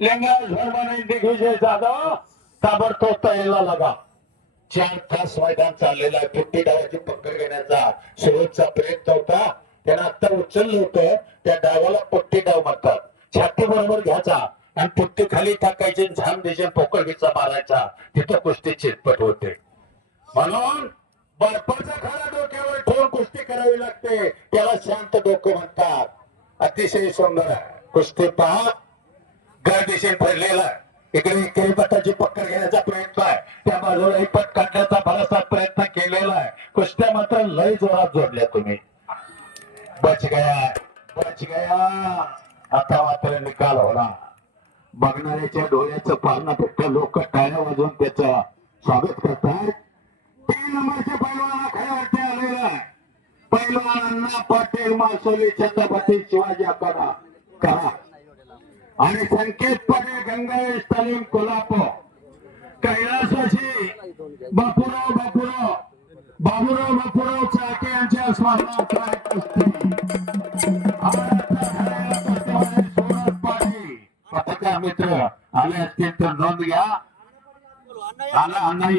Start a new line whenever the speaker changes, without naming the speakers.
लिंगराज भरमाने दिग्विजय जाधव ताबडतोब तयारीला लगा. चार तास मैदान चाललेला आहे. पुट्टी डावाची पकड घेण्याचा शेवटचा प्रयत्न होता. त्यानं आता उचललं होतं. त्या डावाला पुट्टी डाव म्हणतात. छाती बरोबर घ्यायचा आणि पुट्टी खाली टाकायची झाम द्यायचे पोकळीचा मारायचा. तिथं कुस्ती चितपट होते. म्हणून बर्फाचा खडा डोक्यावर ठेवून कुस्ती करावी लागते. त्याला शांत डोकं म्हणतात. अतिशय सुंदर आहे. कुस्ती पहा गर्दीशी भरलेला आहे. इकडे केळीपत्ताची पटाची घेण्याचा प्रयत्न आहे. त्या बाजूला एक पट काढण्याचा बराचसा प्रयत्न केलेला आहे. कुस्त्या मात्र लय जोरात जोडल्या तुम्ही. बच गया बच गया. आता मात्र निकाल होणार. बघणाऱ्याच्या डोळ्याचं पालन फक्त लोक टाळ्या वाजवून त्याचं स्वागत करतात तीन नंबरच्या पैलवाना खेळावरती आलेला आहे. पैलवानांना पाटील मासोली छत्रपती शिवाजी आकडा करा. आणि संकेतपणे पाटील गंगावेश तालीम कोल्हापूर. कैलासवासी बापूराव बापूराव. बाबूराव बापूराव चाके यांच्या स्मरणार्थ मित्र आले असतील तर नोंद घ्या. आला अण्णा